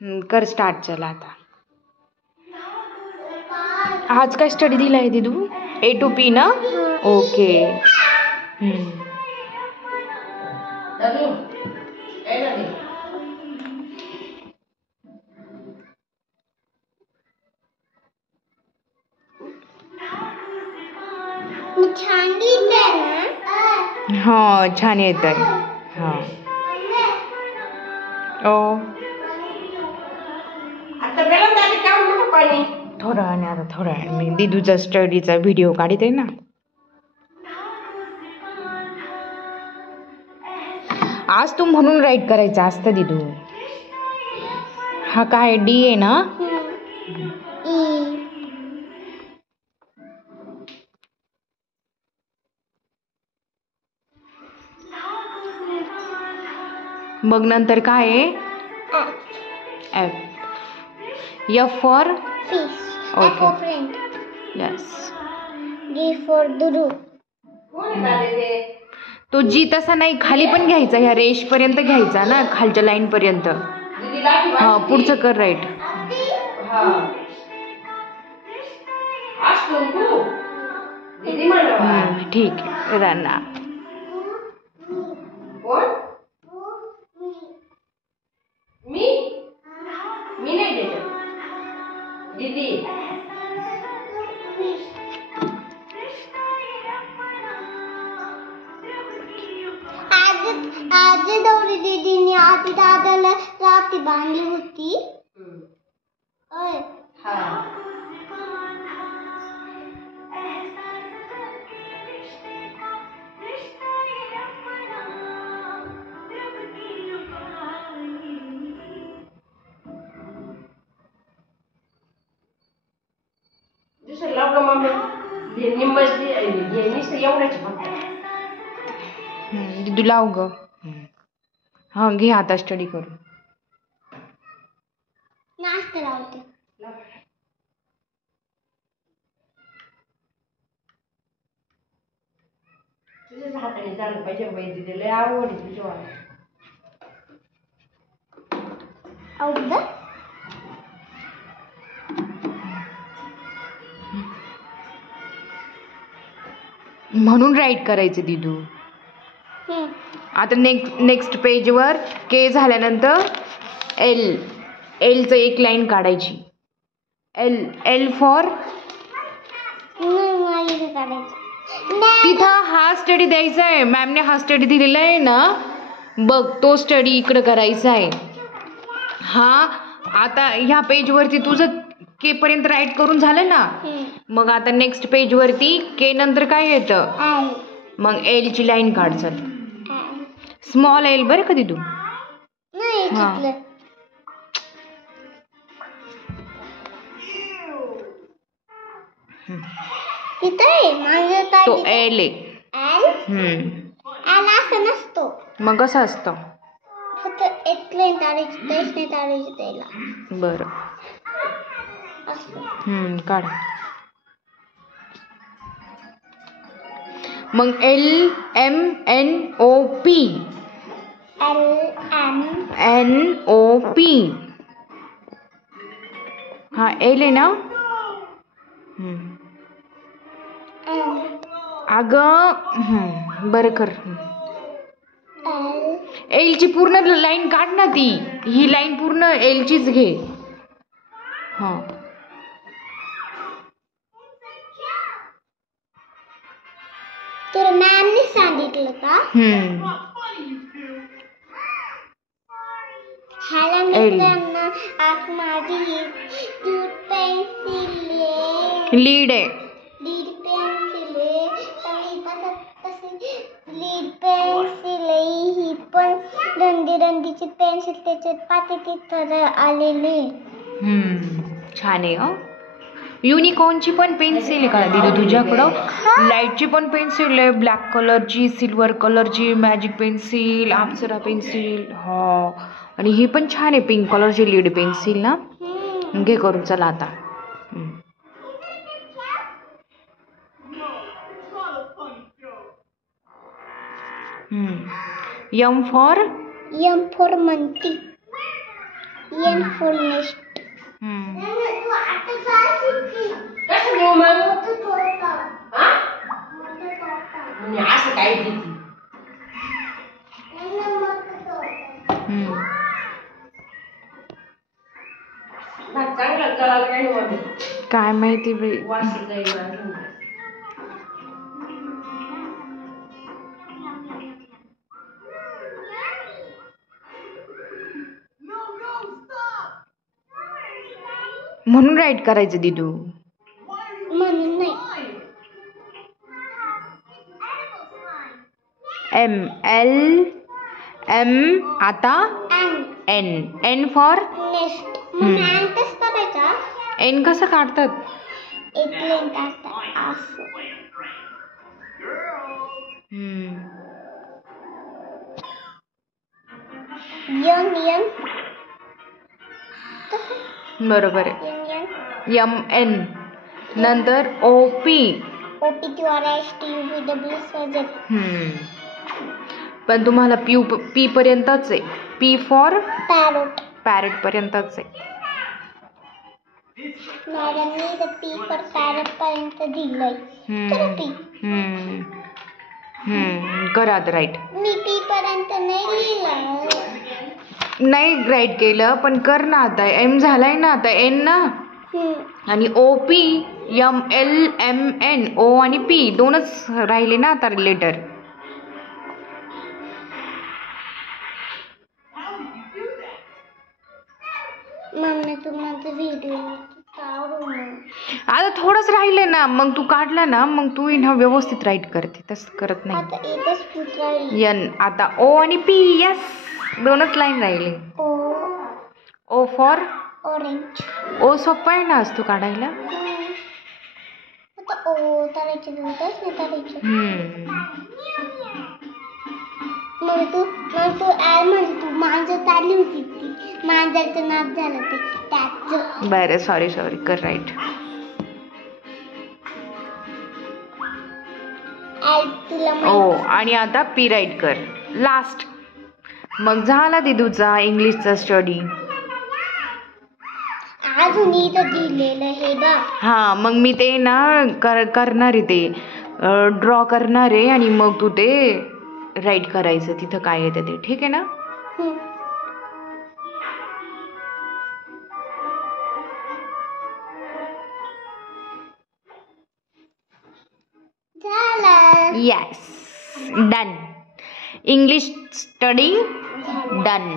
कर स्टार्ट. चला आता. आज काय स्टडी दिलाय दिदू? A to P ना? ओके. हा छान येत आहे. हा ओ थोडा वेळाने आता थोडा वेळ मी दिदूचा स्टडीचा व्हिडिओ काढते ना. आज तू म्हणून राईट करायचं असतं दिदू. हा काय डी आहे ना? मग नंतर काय आहे? F for fish. Okay. F for friend. Yes. D for Duru. तो जी तसा नाही, खाली पण घ्यायचा, ह्या रेश पर्यंत घ्यायचा ना, खालच्या लाईन पर्यंत. हा पुढचं कर राईट. ठीक आहे. राणा मी नाही देत दीदी. आज दौरी दीदीने आधी दादाला राती बांधली होती. दिदू लाव ग. हा घे आता स्टडी करू. नाश्ता लावते. तुझ्याच हाताने झालं पाहिजे बाई, दिदी लय आवड आहे तुझ्या. आवडत म्हणून राईट करायचं दिदू. आता नेक्स्ट पेजवर के झाल्यानंतर एलचं एक लाईन काढायची. एल फॉर तिथं हा स्टडी द्यायचा आहे. मॅमने हा स्टडी दिलेला आहे ना, बघ तो स्टडी इकडं करायचा आहे. हा आता ह्या पेजवरती तुझं के पर्यंत राईट करून झालं ना. मग आता नेक्स्ट पेजवरती के नंतर काय येतं? मग एलची लाईन काढ. चल स्मॉल एल बरं का दिदू. तो एल आहे. असं नसतो. मग कसं असतं? फक्त एक लाईन काढायची, तेच नाही काढायची त्याला. बरं काढ. मग LMNOP. LMNOP. हा एल आहे ना. अगं बरं कर. एलची पूर्ण लाईन काढ ना. ही लाईन पूर्ण एलचीच घे. हा तर मॅमने सांगितलं का? ह्याला मित्रांना आज माझी पेन्सिल लीड आहे. लीड पेन्सिल आहे. लीड पेन्सिल आहे ही, पण रंगीची पेन्सिल त्याच्यात पाठी तिथं आलेली. छान आहे. युनिकॉर्नची पण पेन्सिल आहे का दिदी तुझ्याकडं? लाईटची पण पेन्सिल आहे, ब्लॅक कलरची, सिल्वर कलरची, मॅजिक पेन्सिल, अप्सरा पेन्सिल. हो आणि ही पण छान आहे, पिंक कलरची लीड पेन्सिल ना. घे करून. चला आता. M for monkey. N for nest. हम्म. कसं मग हा म्हणजे असं काय देते हम्म. चांगलं चला काय नाही काय माहिती बाई. वास जाईल म्हणून राईट करायचं दिदू. म्हणून नाही. M आता N फॉर नेस्ट. मग अँटच करायचा. N कसं काढतात? एक लेंथ असतं असं. हम्म. यन बरोबर आहे. यन MN नंतर OP. OPQRSTUVWXYZ. पण तुम्हाला P पर्यंतच आहे. P for parrot. पॅरेट पर्यंतच आहे. मॅडमनी इथं P फॉर पॅरोट पर्यंत दिलंय. तर P. करा आता राईट. मी P पर्यंत नाही लिहिलं. नाही राईट केलं पण कर ना आता. M झालाय ना आता. N ना आणि OP MLMN O आणि P दोनच राहिले ना आता लेटर. मम्मी तू माझं व्हिडिओ काढू ना. आता थोडंच राहिले ना मग तू काढला ना मग तू ना व्यवस्थित राईट करते. तसं करत नाही. आता एकच फूट राहील. N आता O आणि P. यस दोनच लाईन राहिले. O for orange. O सोपं आहे ना आज तू काढायला. आता ओ तारायचे दोनच नाही तारायचे. मग तू म्हणजे तू मांजर चालली होती ती मांजरचं नाव झालं ते त्याच. बरं सॉरी कर राईट. तुला ओ आणि आता P राईट कर लास्ट. मग झाला दिदूचा इंग्लिशचा स्टडी. अजून इथं दिलेलं हे बघ. हां मग मी ते ना करणार आहे ते ड्रॉ करणार आहे आणि मग तू ते राईट करायचं तिथं काय येतं ते. ठीक आहे ना. झालं. Yes done. English study done.